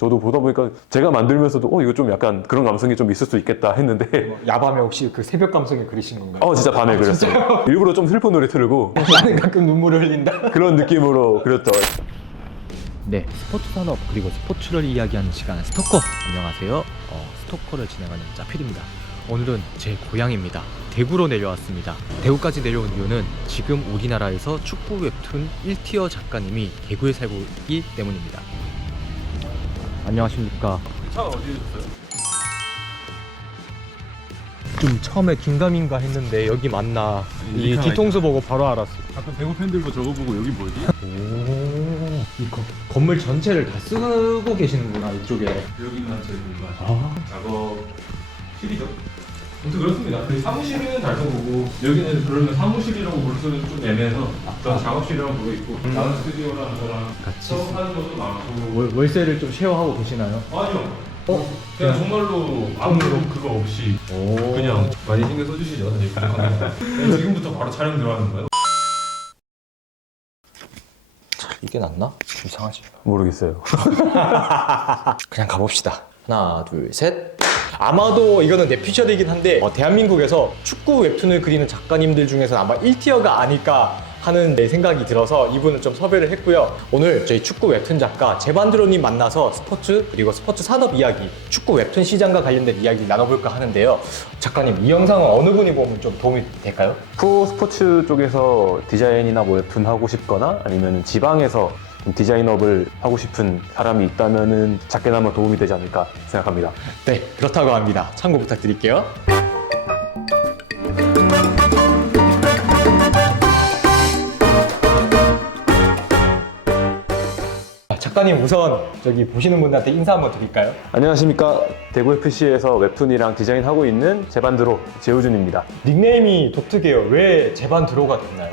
저도 보다 보니까 제가 만들면서도 이거 좀 약간 그런 감성이 좀 있을 수 있겠다 했는데 야밤에 혹시 그 새벽 감성에 그리신 건가요? 진짜 밤에 그렸어요. 일부러 좀 슬픈 노래 틀고 나는 가끔 눈물을 흘린다. 그런 느낌으로 그렸죠. 네, 스포츠 산업 그리고 스포츠를 이야기하는 시간 스토커. 안녕하세요. 스토커를 진행하는 짜필입니다. 오늘은 제 고향입니다. 대구로 내려왔습니다. 대구까지 내려온 이유는 지금 우리나라에서 축구 웹툰 1티어 작가님이 대구에 살고 있기 때문입니다. 안녕하십니까. 차 어디에 있어요? 좀 처음에 긴가민가 했는데 여기 맞나 이 뒤통수 보고 바로 알았어. 아까 배구 팬들도 저거 보고 여기 뭐지? 오, 이 건물 전체를 다 쓰고 계시는구나 이쪽에. 여기가 제 공간 아, 작업실이죠. 아무튼 그렇습니다. 사무실은 잘 써보고 여기는 그러면 사무실이라고 부를 수는 좀 애매해서 전 작업실이라고 부르고 있고 다른 스튜디오라는 거랑 같이 수업하는 것도 많고 월세를 좀 쉐어하고 계시나요? 아니요. 그냥 정말로 아무 그거 없이 그냥 많이 신경 써주시죠. 사실 지금부터 바로 촬영 들어가는 거예요. 이게 낫나? 이상하지. 모르겠어요. 그냥 가봅시다. 하나, 둘, 셋. 아마도 이거는 내 피셜이긴 한데 대한민국에서 축구 웹툰을 그리는 작가님들 중에서는 아마 1티어가 아닐까 하는 내 생각이 들어서 이분을 좀 섭외를 했고요. 오늘 저희 축구 웹툰 작가 제반드로님 만나서 스포츠 그리고 스포츠 산업 이야기, 축구 웹툰 시장과 관련된 이야기 나눠볼까 하는데요. 작가님, 이 영상은 어느 분이 보면 좀 도움이 될까요? 프로 스포츠 쪽에서 디자인이나 뭐 웹툰 하고 싶거나 아니면 지방에서 디자인업을 하고 싶은 사람이 있다면은 작게나마 도움이 되지 않을까 생각합니다. 네, 그렇다고 합니다. 참고 부탁드릴게요. 작가님, 우선 저기 보시는 분들한테 인사 한번 드릴까요? 안녕하십니까. 대구FC에서 웹툰이랑 디자인하고 있는 제반드로 재우준입니다. 닉네임이 독특해요. 왜 제반드로가 됐나요?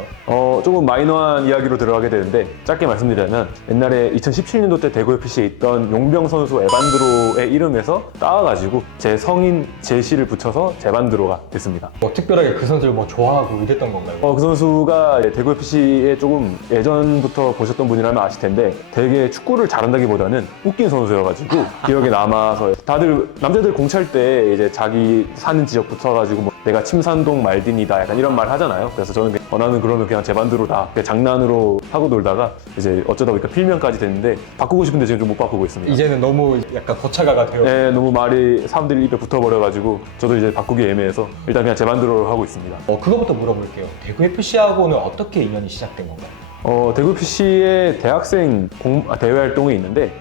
조금 마이너한 이야기로 들어가게 되는데 짧게 말씀드리자면 옛날에 2017년도 때 대구FC에 있던 용병 선수 에반드로의 이름에서 따와가지고 제 성인 제시를 붙여서 제반드로가 됐습니다. 특별하게 그 선수를 좋아하고 이랬던 건가요? 그 선수가 대구FC에 조금 예전부터 보셨던 분이라면 아실 텐데 되게 축구를 잘한다기보다는 웃긴 선수여가지고 기억에 남아서 다들 남자들 공찰 때 이제 자기 사는 지역 붙어가지고 뭐 내가 침산동 말딘이다 약간 이런 말 하잖아요. 그래서 저는 나는 그러면 그냥 제반드로다 그냥 장난으로 하고 놀다가 이제 어쩌다 보니까 필명까지 됐는데 바꾸고 싶은데 지금 좀 못 바꾸고 있습니다. 이제는 너무 약간 고차가가 되어. 네, 너무 말이 사람들이 입에 붙어버려가지고 저도 이제 바꾸기 애매해서 일단 그냥 제반드로를 하고 있습니다. 그거부터 물어볼게요. 대구 FC하고는 어떻게 인연이 시작된 건가요? 대구FC의 대학생 대회 활동이 있는데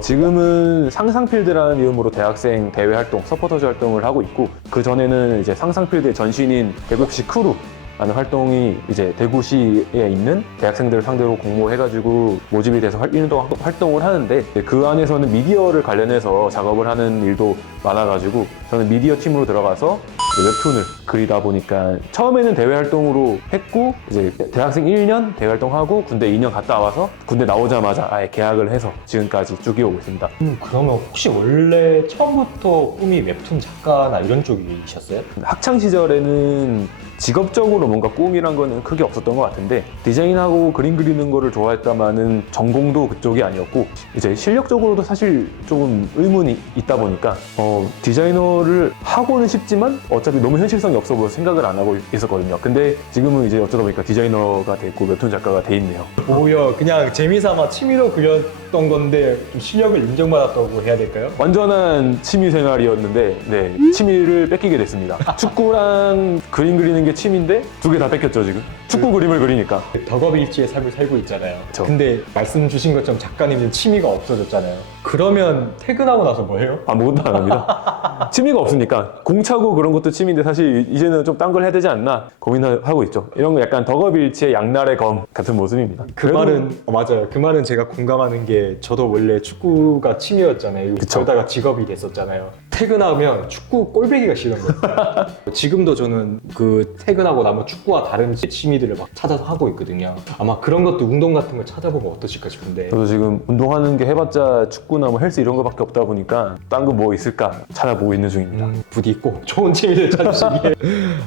지금은 상상필드라는 이름으로 대학생 대회 활동, 서포터즈 활동을 하고 있고 그 전에는 이제 상상필드의 전신인 대구FC 크루라는 활동이 이제 대구시에 있는 대학생들을 상대로 공모해가지고 모집이 돼서 1년 동안 활동을 하는데 그 안에서는 미디어를 관련해서 작업을 하는 일도 많아가지고 저는 미디어 팀으로 들어가서 웹툰을 그리다 보니까 처음에는 대외 활동으로 했고 이제 대학생 1년 대외 활동하고 군대 2년 갔다 와서 군대 나오자마자 아예 계약을 해서 지금까지 쭉 이어오고 있습니다. 그러면 혹시 원래 처음부터 꿈이 웹툰 작가나 이런 쪽이셨어요? 학창 시절에는 직업적으로 뭔가 꿈이란 거는 크게 없었던 것 같은데 디자인하고 그림 그리는 거를 좋아했다마는 전공도 그쪽이 아니었고 이제 실력적으로도 사실 조금 의문이 있다 보니까 디자이너를 하고는 싶지만 어차피 너무 현실성이 없어 보여서 생각을 안 하고 있었거든요. 근데 지금은 이제 어쩌다 보니까 디자이너가 됐고 웹툰 작가가 돼 있네요. 오히려 그냥 재미삼아 취미로 그렸던 건데 좀 실력을 인정받았다고 해야 될까요? 완전한 취미 생활이었는데 네, 취미를 뺏기게 됐습니다. 축구랑 그림 그리는 게 취미인데 두 개 다 뺏겼죠 지금. 축구 그림을 그리니까. 덕업일치의 삶을 살고 있잖아요. 그쵸. 근데 말씀 주신 것처럼 작가님은 취미가 없어졌잖아요. 그러면 퇴근하고 나서 뭐 해요? 아무것도 안 합니다. 취미가 없으니까 공 차고 그런 것도 취미인데 사실 이제는 좀 딴 걸 해야 되지 않나 고민하고 있죠. 이런 거 약간 덕업일치의 양날의 검 같은 모습입니다. 그 말은 맞아요. 그 말은 제가 공감하는 게 저도 원래 축구가 취미였잖아요. 그쵸. 그러다가 직업이 됐었잖아요. 퇴근하면 축구 꼴배기가 싫은 거예요. 지금도 저는 그 퇴근하고 나면 축구와 다른 취미들을 막 찾아서 하고 있거든요. 아마 그런 것도 운동 같은 걸 찾아보면 어떠실까 싶은데. 저도 지금 운동하는 게 해봤자 축구나 뭐 헬스 이런 거밖에 없다 보니까 딴 거 뭐 있을까 찾아보고 있는 중입니다. 부디 꼭 좋은 취미를 찾으시길.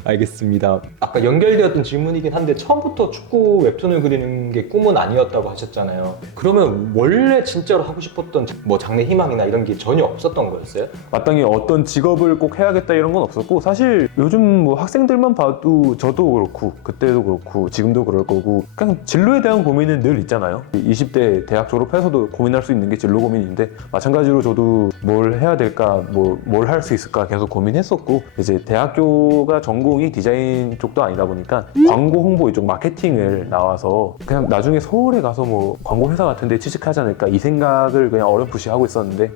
알겠습니다. 아까 연결되었던 질문이긴 한데 처음부터 축구 웹툰을 그리는 게 꿈은 아니었다고 하셨잖아요. 그러면 원래 진짜로 하고 싶었던 뭐 장래 희망이나 이런 게 전혀 없었던 거였어요? 마땅히 어떤 직업을 꼭 해야겠다 이런 건 없었고, 사실 요즘 뭐 학생들만 봐도 저도 그렇고 그때도 그렇고 지금도 그럴 거고 그냥 진로에 대한 고민은 늘 있잖아요. 20대 대학 졸업해서도 고민할 수 있는 게 진로 고민인데, 마찬가지로 저도 뭘 해야 될까, 뭐 뭘 할 수 있을까 계속 고민했었고, 이제 대학교가 전공이 디자인 쪽도 아니다 보니까 광고 홍보 이쪽 마케팅을 나와서 그냥 나중에 서울에 가서 뭐 광고 회사 같은 데 취직하지 않을까 이 생각을 그냥 어렴풋이 하고 있었는데,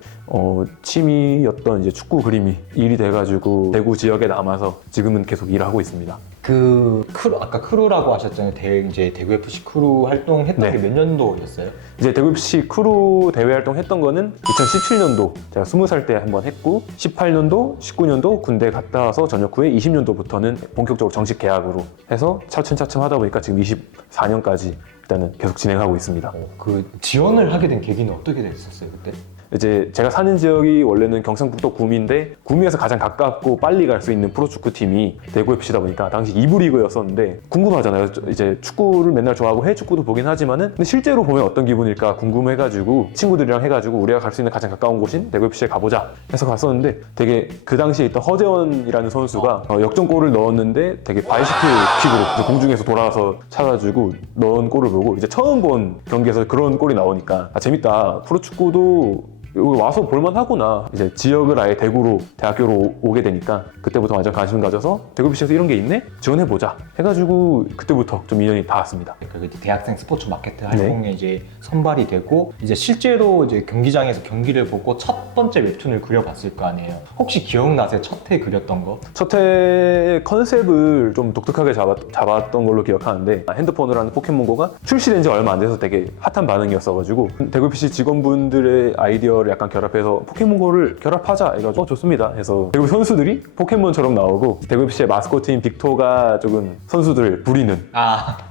취미였던 이제 축구 그림이 일이 돼가지고 대구 지역에 남아서 지금은 계속 일을 하고 있습니다. 그 크루, 아까 크루라고 하셨잖아요. 이제 대구 FC 크루 활동했던 네. 게 몇 년도였어요? 이제 대구 FC 크루 대회 활동했던 거는 2017년도 제가 20살 때 한번 했고, 18년도, 19년도 군대 갔다 와서 전역 후에 20년도부터는 본격적으로 정식 계약으로 해서 차츰차츰 하다 보니까 지금 24년까지 일단은 계속 진행하고 있습니다. 그 지원을 하게 된 계기는 어떻게 됐었어요 그때? 이제 제가 사는 지역이 원래는 경상북도 구미인데, 구미에서 가장 가깝고 빨리 갈 수 있는 프로축구팀이 대구 FC다 보니까 당시 2부 리그였었는데 궁금하잖아요. 이제 축구를 맨날 좋아하고 해외 축구도 보긴 하지만은 근데 실제로 보면 어떤 기분일까 궁금해가지고 친구들이랑 해가지고 우리가 갈 수 있는 가장 가까운 곳인 대구 FC에 가보자 해서 갔었는데, 되게 그 당시에 있던 허재원이라는 선수가 역전골을 넣었는데 되게 바이시클 킥으로 공중에서 돌아와서 차가지고 넣은 골을 보고 이제 처음 본 경기에서 그런 골이 나오니까 재밌다. 프로축구도 여기 와서 볼만하구나. 이제 지역을 아예 대구로 대학교로 오게 되니까 그때부터 완전 관심 가져서 대구 FC에서 이런 게 있네? 지원해보자 해가지고 그때부터 좀 인연이 닿았습니다. 그 대학생 스포츠 마케트 활동에 이제 선발이 되고 이제 실제로 이제 경기장에서 경기를 보고 첫 번째 웹툰을 그려봤을 거 아니에요. 혹시 기억나세요? 첫 회 그렸던 거? 첫 회 컨셉을 좀 독특하게 잡았던 걸로 기억하는데, 핸드폰으로 하는 포켓몬고가 출시된 지 얼마 안 돼서 되게 핫한 반응이었어가지고 대구 FC 직원분들의 아이디어를 약간 결합해서 포켓몬고를 결합하자 해가지고 좋습니다 해서 대구 선수들이 포켓몬처럼 나오고, 대구 FC의 마스코트인 빅토가 조금 선수들 부리는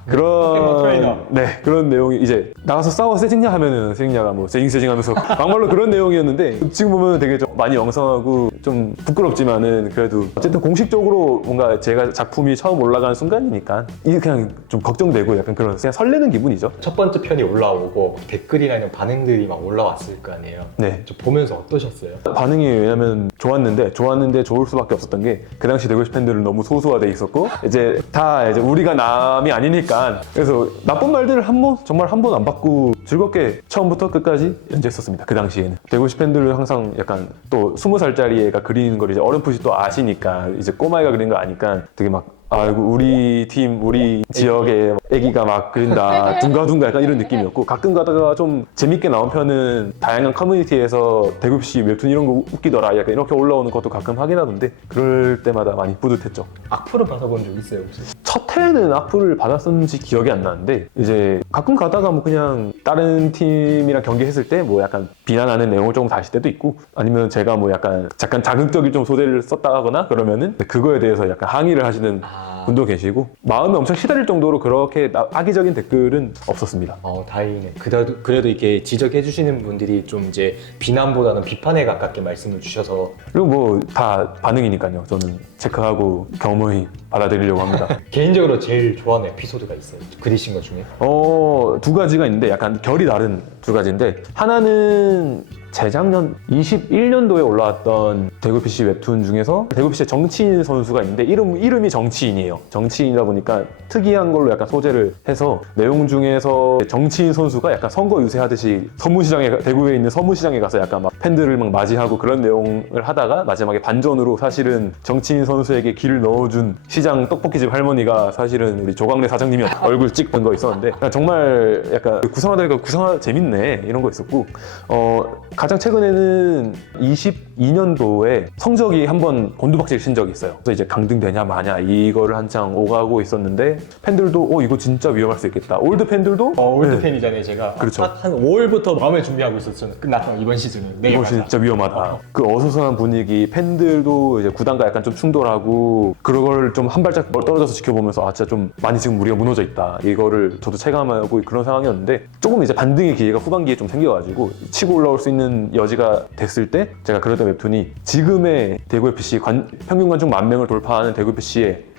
포켓몬 트레이너. 그런 내용이, 이제 나가서 싸워 세징냐 하면은 세징냐가 뭐 세징 하면서 막말로 그런 내용이었는데, 지금 보면 되게 좀 많이 엉성하고 좀 부끄럽지만은 그래도 어쨌든 공식적으로 뭔가 제가 작품이 처음 올라가는 순간이니까 이게 그냥 좀 걱정되고 약간 그런 그냥 설레는 기분이죠. 첫 번째 편이 올라오고 댓글이나 이런 반응들이 막 올라왔을 거 아니에요. 네. 저 보면서 어떠셨어요? 반응이 왜냐면 좋았는데 좋을 수밖에 없었던 게 그 당시 대구 FC 팬들은 너무 소수화돼 있었고, 이제 다 이제 우리가 남이 아니니까, 그래서 나쁜 말들을 정말 한 번 안 받고 즐겁게 처음부터 끝까지 연재했었습니다. 그 당시에는 대구 FC 팬들은 항상 약간 또 20살짜리 애가 그리는 걸 이제 어렴풋이 또 아시니까, 이제 꼬마애가 그린 거 아니까 되게 막 아이고 우리 팀 우리 지역에 애기가 막 그린다 둥가둥가 약간 이런 느낌이었고, 가끔 가다가 좀 재밌게 나온 편은 다양한 커뮤니티에서 대구 FC 웹툰 이런 거 웃기더라 약간 이렇게 올라오는 것도 가끔 확인하던데, 그럴 때마다 많이 뿌듯했죠. 악플을 받아본 적 있어요 혹시? 첫 해는 악플을 받았었는지 기억이 안 나는데, 이제 가끔 가다가 뭐 그냥 다른 팀이랑 경기했을 때 뭐 약간 비난하는 내용을 조금 다실 때도 있고, 아니면 제가 뭐 약간 자극적인 좀 소재를 썼다 하거나 그러면은 그거에 대해서 약간 항의를 하시는 분도 계시고, 마음이 엄청 시달릴 정도로 그렇게 악의적인 댓글은 없었습니다. 다행이네. 그래도 이렇게 지적해 주시는 분들이 좀 이제 비난보다는 비판에 가깝게 말씀을 주셔서. 그리고 뭐 다 반응이니까요. 저는 체크하고 겸허히 받아들이려고 합니다. 개인적으로 제일 좋아하는 에피소드가 있어요? 그리신 것 중에? 두 가지가 있는데 약간 결이 다른 두 가지인데, 하나는 재작년 21년도에 올라왔던 대구 FC 웹툰 중에서 대구 FC의 정치인 선수가 있는데 이름이 정치인이에요. 정치인이다 보니까 특이한 걸로 약간 소재를 해서 내용 중에서 정치인 선수가 약간 선거 유세하듯이 대구에 있는 서문시장에 가서 약간 막 팬들을 막 맞이하고 그런 내용을 하다가 마지막에 반전으로 사실은 정치인 선수에게 길을 넣어준 시장 떡볶이집 할머니가 사실은 우리 조광래 사장님이었 얼굴 찍은 거 있었는데, 정말 약간 구성하다 재밌네 이런 거 있었고, 가장 최근에는 22년도에 시절에 성적이 한번 곤두박질 친 적이 있어요. 그래서 이제 강등되냐 마냐 이거를 한창 오가고 있었는데 팬들도 이거 진짜 위험할 수 있겠다. 올드 팬들도 올드 네. 팬이잖아요, 제가. 그렇죠. 한 5월부터 마음에 준비하고 있었죠. 끝났던 이번 시즌은. 네, 이거 맞아. 진짜 위험하다. 그 어수선한 분위기, 팬들도 이제 구단과 약간 좀 충돌하고 그런 걸 좀 한 발짝 떨어져서 지켜보면서 진짜 좀 많이 지금 우리가 무너져 있다. 이거를 저도 체감하고 그런 상황이었는데 조금 이제 반등의 기회가 후반기에 좀 생겨가지고 치고 올라올 수 있는 여지가 됐을 때 제가 그랬던 웹툰이 지금의 대구FC 평균 관중 10,000명을 돌파하는 대구FC의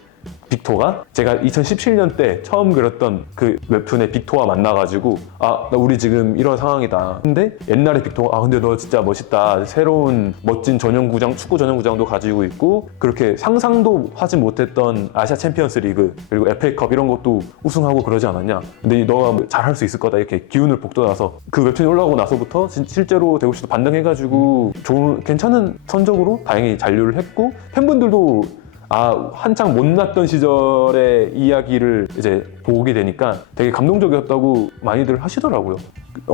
빅토가 제가 2017년 때 처음 그렸던 그 웹툰의 빅토와 만나가지고 나 우리 지금 이런 상황이다. 근데 옛날에 빅토가 근데 너 진짜 멋있다. 새로운 멋진 전용구장, 축구 전용구장도 가지고 있고 그렇게 상상도 하지 못했던 아시아 챔피언스 리그 그리고 FA컵 이런 것도 우승하고 그러지 않았냐. 근데 너가 잘할 수 있을 거다. 이렇게 기운을 북돋아서 그 웹툰이 올라오고 나서부터 실제로 대구시도 반등해가지고 괜찮은 성적으로 다행히 잔류를 했고 팬분들도 한창 못났던 시절의 이야기를 이제 보게 되니까 되게 감동적이었다고 많이들 하시더라고요.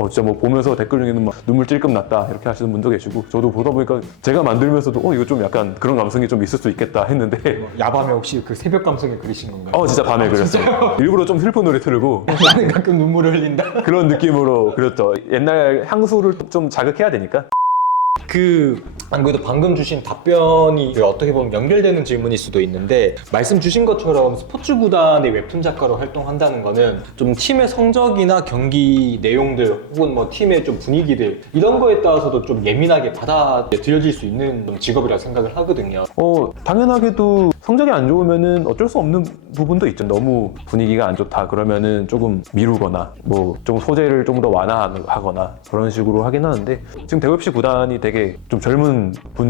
진짜 뭐 보면서 댓글 중에는 막 눈물 찔끔 났다 이렇게 하시는 분도 계시고 저도 보다 보니까 제가 만들면서도 이거 좀 약간 그런 감성이 좀 있을 수 있겠다 했는데 야밤에 혹시 그 새벽 감성에 그리신 건가요? 진짜 밤에 그렸어요. 일부러 좀 슬픈 노래 틀고 나는 가끔 눈물을 흘린다. 그런 느낌으로 그렸죠. 옛날 향수를 좀 자극해야 되니까. 안 그래도 방금 주신 답변이 어떻게 보면 연결되는 질문일 수도 있는데 말씀 주신 것처럼 스포츠 구단의 웹툰 작가로 활동한다는 거는 좀 팀의 성적이나 경기 내용들 혹은 뭐 팀의 좀 분위기들 이런 거에 따라서도 좀 예민하게 받아들여질 수 있는 좀 직업이라고 생각을 하거든요. 당연하게도 성적이 안 좋으면은 어쩔 수 없는 부분도 있죠. 너무 분위기가 안 좋다 그러면은 조금 미루거나 뭐 좀 소재를 좀 더 완화하거나 그런 식으로 하긴 하는데 지금 대구FC 구단이 되게 좀 젊은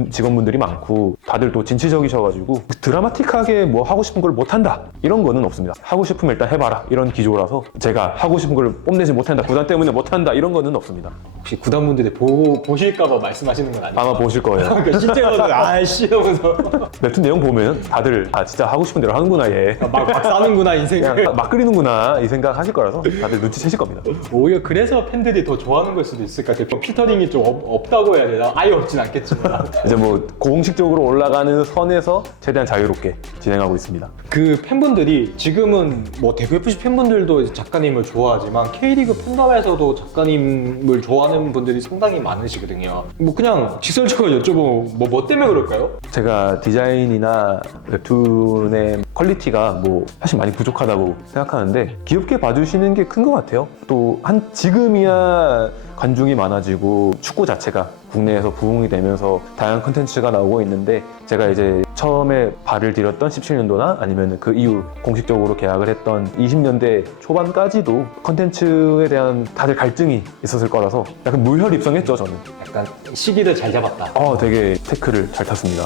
직원분들이 많고 다들 또 진취적이셔가지고 드라마틱하게 뭐 하고 싶은 걸 못한다 이런 거는 없습니다. 하고 싶으면 일단 해봐라 이런 기조라서 제가 하고 싶은 걸 뽐내지 못한다 구단 때문에 못한다 이런 거는 없습니다. 혹시 구단분들이 보실까봐 말씀하시는 건 아니에요? 아마 보실 거예요. 그러니까 실제로는 아이씨 하면서 웹툰 내용 보면 다들 진짜 하고 싶은 대로 하는구나 얘 막 사는구나 인생을. 그냥 막 그리는구나 이 생각 하실 거라서 다들 눈치채실 겁니다. 오히려 그래서 팬들이 더 좋아하는 걸 수도 있을 것 같아요. 피터링이 좀 없다고 해야 되나? 아예 없진 않겠지만. 이제 뭐 공식적으로 올라가는 선에서 최대한 자유롭게 진행하고 있습니다. 그 팬분들이 지금은 뭐 대구FC 팬분들도 이제 작가님을 좋아하지만 K리그 팬덤에서도 작가님을 좋아하는 분들이 상당히 많으시거든요. 뭐 그냥 직설적으로 여쭤보면 뭐 때문에 그럴까요? 제가 디자인이나 웹툰의 퀄리티가 뭐 사실 많이 부족하다고 생각하는데 귀엽게 봐주시는 게 큰 것 같아요. 또 지금이야 관중이 많아지고 축구 자체가 국내에서 부흥이 되면서 다양한 콘텐츠가 나오고 있는데 제가 이제 처음에 발을 들였던 17년도나 아니면 그 이후 공식적으로 계약을 했던 20년대 초반까지도 콘텐츠에 대한 다들 갈등이 있었을 거라서 약간 무혈입성했죠 저는. 약간 시기를 잘 잡았다. 되게 태클을 잘 탔습니다.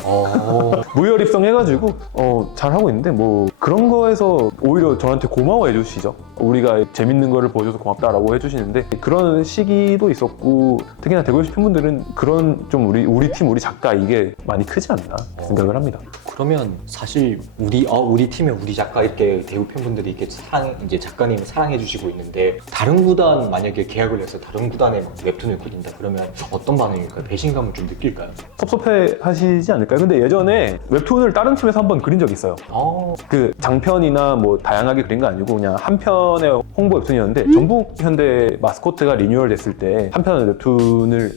무혈입성해가지고 잘하고 있는데 뭐 그런 거에서 오히려 저한테 고마워해 주시죠. 우리가 재밌는 거를 보여줘서 고맙다라고 해주시는데 그런 시기도 있었고 특히나 대구FC 팬분들은 그런 좀 우리 팀 우리 작가 이게 많이 크지 않나 생각을 합니다. 그러면 사실 우리 팀의 우리 작가 이렇게 대구 팬분들이 이렇게 이제 작가님을 사랑해 주시고 있는데 다른 구단 만약에 계약을 해서 다른 구단에 막 웹툰을 그린다 그러면 어떤 반응일까요? 배신감을 좀 느낄까요? 섭섭해 하시지 않을까요? 근데 예전에 웹툰을 다른 팀에서 한번 그린 적이 있어요. 그 장편이나 뭐 다양하게 그린 거 아니고 그냥 한 편의 홍보 웹툰이었는데 전북 현대 마스코트가 리뉴얼 됐을 때 한 편의 웹툰을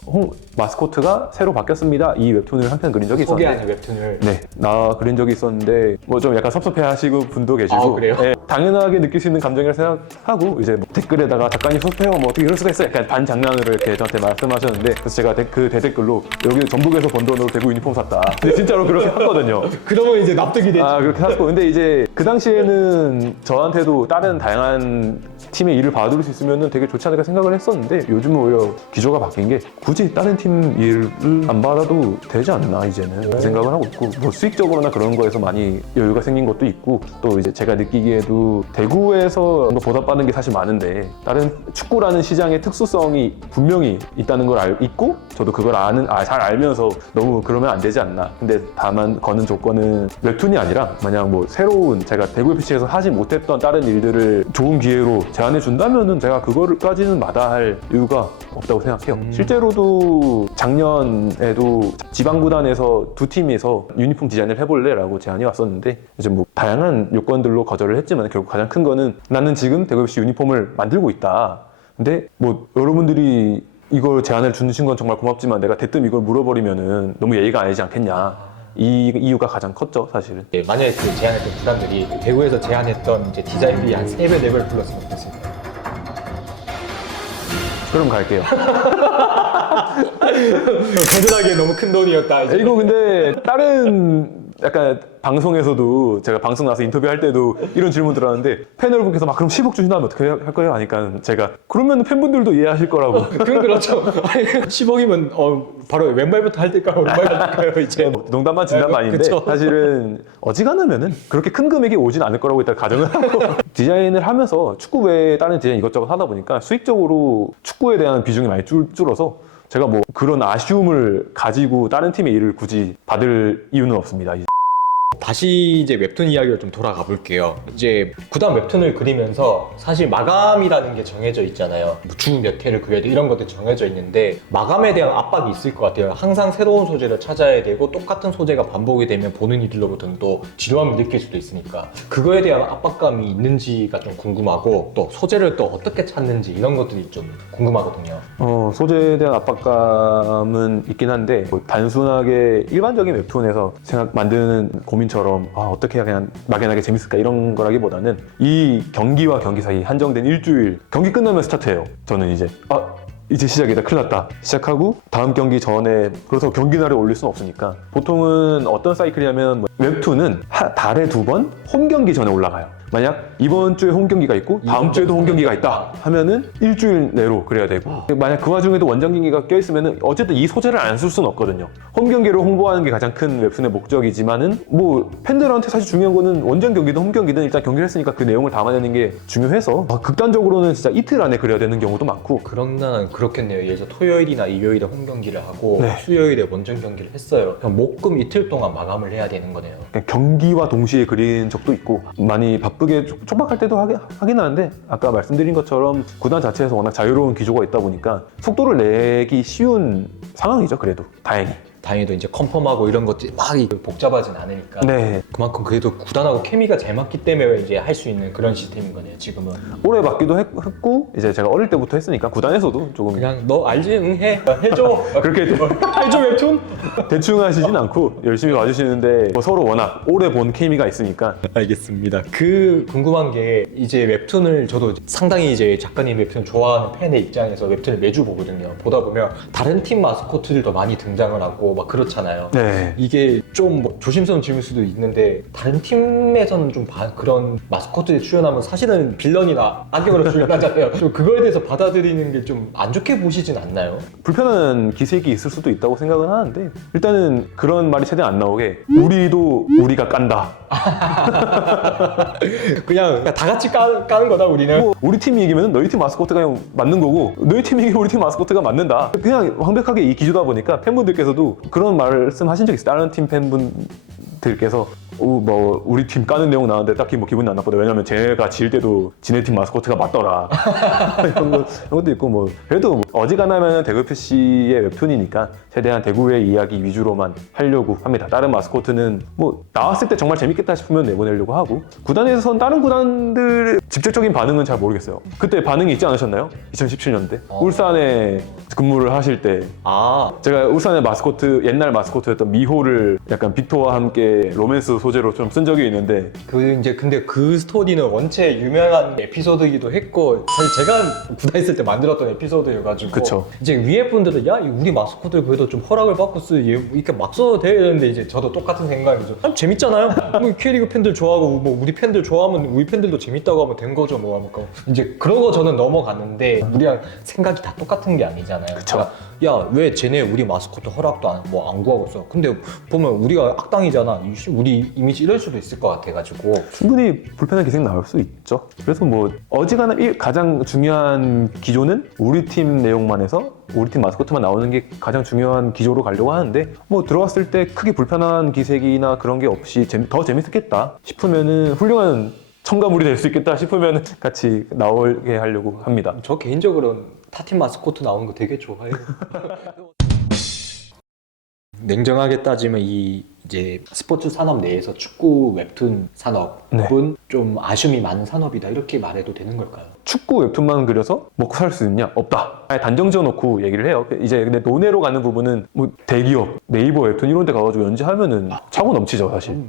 마스코트가 새로 바뀌었습니다. 이 웹툰을 한 편 그린 적이 있었는데 소개하는 웹툰을 네, 나 그린 적이 있었는데 뭐 좀 약간 섭섭해 하시고 분도 계시고 그래요? 네, 당연하게 느낄 수 있는 감정이라 생각하고 이제 뭐 댓글에다가 작가님 섭섭해요 뭐 어떻게 이럴 수가 있어요 약간 반장난으로 이렇게 저한테 말씀하셨는데 그래서 제가 그 대댓글로 여기 전북에서 번 돈으로 대구 유니폼 샀다. 근데 진짜로 그렇게 샀거든요. 그러면 이제 납득이 되지. 그렇게 샀고 근데 이제 그 당시에는 저한테도 다른 다양한 팀의 일을 봐줄 수 있으면 되게 좋지 않을까 생각을 했었는데 요즘은 오히려 기조가 바뀐 게 굳이 다른 팀 일을 안 받아도 되지 않나 이제는 그 생각을 하고 있고 뭐 수익적으로나 그런 거에서 많이 여유가 생긴 것도 있고 또 이제 제가 느끼기에도 보더라도 대구에서 보답받는 게 사실 많은데 다른 축구라는 시장의 특수성이 분명히 있다는 걸 있고 저도 그걸 잘 알면서 너무 그러면 안 되지 않나. 근데 다만 거는 조건은 웹툰이 아니라 만약 뭐 새로운 제가 대구 FC에서 하지 못했던 다른 일들을 좋은 기회로 제안해 준다면은 제가 그거까지는 마다할 이유가 없다고 생각해요. 실제로도 작년에도 지방구단에서 두 팀에서 유니폼 디자인을 해볼래라고 제안이 왔었는데 이제 뭐 다양한 요건들로 거절을 했지만 결국 가장 큰 거는 나는 지금 대구 FC 유니폼을 만들고 있다. 근데 뭐 여러분들이 이걸 제안을 주신 건 정말 고맙지만 내가 대뜸 이걸 물어버리면은 너무 예의가 아니지 않겠냐. 이 이유가 가장 컸죠, 사실은. 예, 만약에 그 제안했던 구단들이 대구에서 제안했던 이제 디자인비 한 3배, 4배를 불렀으면 어땠습니까? 그럼 갈게요. 거절하기에 너무 큰 돈이었다. 이제. 이거 근데 다른 약간 방송에서도 제가 방송 나서 인터뷰할 때도 이런 질문 들었는데 패널분께서 막 그럼 10억 주신다면 어떻게 할 거예요? 하니까 제가 그러면 팬분들도 이해하실 거라고. 그건 그렇죠. 10억이면 바로 왼발부터 할 때까요? 오른발 할까요? 이제 농담만 진담만인데 그쵸. 사실은 어지간하면은 그렇게 큰 금액이 오진 않을 거라고 일단 가정을 하고 디자인을 하면서 축구 외에 다른 디자인 이것저것 하다 보니까 수익적으로 축구에 대한 비중이 많이 줄어서 제가 뭐 그런 아쉬움을 가지고 다른 팀의 일을 굳이 받을 이유는 없습니다. 다시 이제 웹툰 이야기로 좀 돌아가 볼게요. 이제 구단 웹툰을 그리면서 사실 마감이라는 게 정해져 있잖아요. 주 몇 회를 그려야 돼 이런 것들이 정해져 있는데 마감에 대한 압박이 있을 것 같아요. 항상 새로운 소재를 찾아야 되고 똑같은 소재가 반복이 되면 보는 이들로부터는 또 지루함을 느낄 수도 있으니까 그거에 대한 압박감이 있는지가 좀 궁금하고 또 소재를 또 어떻게 찾는지 이런 것들이 좀 궁금하거든요. 소재에 대한 압박감은 있긴 한데 뭐 단순하게 일반적인 웹툰에서 만드는 고민처럼 어떻게 해야 그냥 막연하게 재밌을까 이런 거라기보다는 이 경기와 경기 사이 한정된 일주일 경기 끝나면 스타트해요. 저는 이제 시작이다. 큰일 났다. 시작하고 다음 경기 전에 그래서 경기날에 올릴 수는 없으니까 보통은 어떤 사이클이냐면 웹툰은 달에 2번 홈 경기 전에 올라가요. 만약 이번 주에 홈 경기가 있고 다음 주에도 홈 경기가 있다 하면은 일주일 내로 그래야 되고 만약 그 와중에도 원정 경기가 껴있으면은 어쨌든 이 소재를 안 쓸 수는 없거든요. 홈 경기를 홍보하는 게 가장 큰 웹툰의 목적이지만은 뭐 팬들한테 사실 중요한 거는 원정 경기든 홈 경기든 일단 경기를 했으니까 그 내용을 담아내는 게 중요해서 극단적으로는 진짜 이틀 안에 그려야 되는 경우도 많고. 그러면 그렇겠네요. 예를 들어 토요일이나 일요일에 홈 경기를 하고 네. 수요일에 원정 경기를 했어요. 그럼 목금 이틀 동안 마감을 해야 되는 거네요. 경기와 동시에 그린 적도 있고 많이 바쁘게 촉박할 때도 하긴 하는데 아까 말씀드린 것처럼 구단 자체에서 워낙 자유로운 기조가 있다 보니까 속도를 내기 쉬운 상황이죠. 그래도 다행히도 이제 컨펌하고 이런 것들이 막 복잡하진 않으니까 네. 그만큼 그래도 구단하고 케미가 잘 맞기 때문에 이제 할 수 있는 그런 시스템인 거네요. 지금은 오래 받기도 했고 이제 제가 어릴 때부터 했으니까 구단에서도 조금 그냥 너 알지? 응 해. 해줘. 그렇게 해줘 웹툰? 대충 하시진 않고 열심히 와주시는데 뭐 서로 워낙 오래 본 케미가 있으니까. 알겠습니다. 그 궁금한 게 이제 웹툰을 저도 상당히 이제 작가님 웹툰 좋아하는 팬의 입장에서 웹툰을 매주 보거든요. 보다 보면 다른 팀 마스코트들도 많이 등장을 하고 막 그렇잖아요. 네. 이게 좀 뭐 조심스러운 질문일 수도 있는데 다른 팀에서는 좀 그런 마스코트에 출연하면 사실은 빌런이나 악역으로 출연하잖아요. 좀 그거에 대해서 받아들이는 게 좀 안 좋게 보시진 않나요? 불편한 기색이 있을 수도 있다고 생각은 하는데 일단은 그런 말이 최대한 안 나오게 우리도 우리가 깐다. 그냥 다 같이 까는 거다 우리는. 뭐 우리 팀이 이기면 너희 팀 마스코트가 그냥 맞는 거고 너희 팀이 이기면 우리 팀 마스코트가 맞는다. 그냥 완벽하게 이 기조다 보니까 팬분들께서도 그런 말씀 하신 적 있어요. 다른 팀 팬분들께서 뭐 우리 팀 까는 내용 나왔는데 딱히 뭐 기분이 안 나쁘다. 왜냐면 쟤가 질 때도 지네 팀 마스코트가 맞더라. 이런 것도 있고 뭐 그래도 어지간하면 대구 FC의 웹툰이니까 최대한 대구의 이야기 위주로만 하려고 합니다. 다른 마스코트는 뭐 나왔을 때 정말 재밌겠다 싶으면 내보내려고 하고 구단에서는 다른 구단들의 직접적인 반응은 잘 모르겠어요. 그때 반응이 있지 않으셨나요? 2017년대 울산에 근무를 하실 때 제가 울산의 마스코트 옛날 마스코트였던 미호를 약간 빅토와 함께 로맨스 소재로 좀 쓴 적이 있는데 근데 그 스토리는 원체 유명한 에피소드이기도 했고 사실 제가 구단 있을 때 만들었던 에피소드여가지고 그쵸. 이제 위에 분들은 야 우리 마스코트 그래도 좀 허락을 받고 이렇게 막 써도 돼야 되는데 이제 저도 똑같은 생각이죠. 재밌잖아요. 뭐 K리그 팬들 좋아하고 뭐 우리 팬들 좋아하면 우리 팬들도 재밌다고 하면 된 거죠 뭐 하니까 이제 그러고 저는 넘어갔는데 우리랑 생각이 다 똑같은 게 아니잖아요. 그쵸. 그러니까 야 왜 쟤네 우리 마스코트 허락도 안 구하고 있어. 근데 보면 우리가 악당이잖아. 우리 이미지 이럴 수도 있을 것 같아가지고. 충분히 불편한 기색이 나올 수 있죠. 그래서 뭐 어지간한 가장 중요한 기조는 우리 팀 내용만 해서 우리 팀 마스코트만 나오는 게 가장 중요한 기조로 가려고 하는데, 뭐 들어왔을 때 크게 불편한 기색이나 그런 게 없이 더 재밌겠다 싶으면은, 훌륭한 첨가물이 될 수 있겠다 싶으면 같이 나오게 하려고 합니다. 저 개인적으로는 타팀 마스코트 나오는 거 되게 좋아해요. 냉정하게 따지면 이제 스포츠 산업 내에서 축구 웹툰 산업은 좀 아쉬움이 많은 산업이다, 이렇게 말해도 되는 걸까요? 축구 웹툰만 그려서 먹고 살 수 있냐? 없다. 아예 단정 지어놓고 얘기를 해요. 이제 근데 논외로 가는 부분은 뭐 대기업, 네이버 웹툰 이런 데 가가지고 연재하면은 차고 넘치죠, 사실.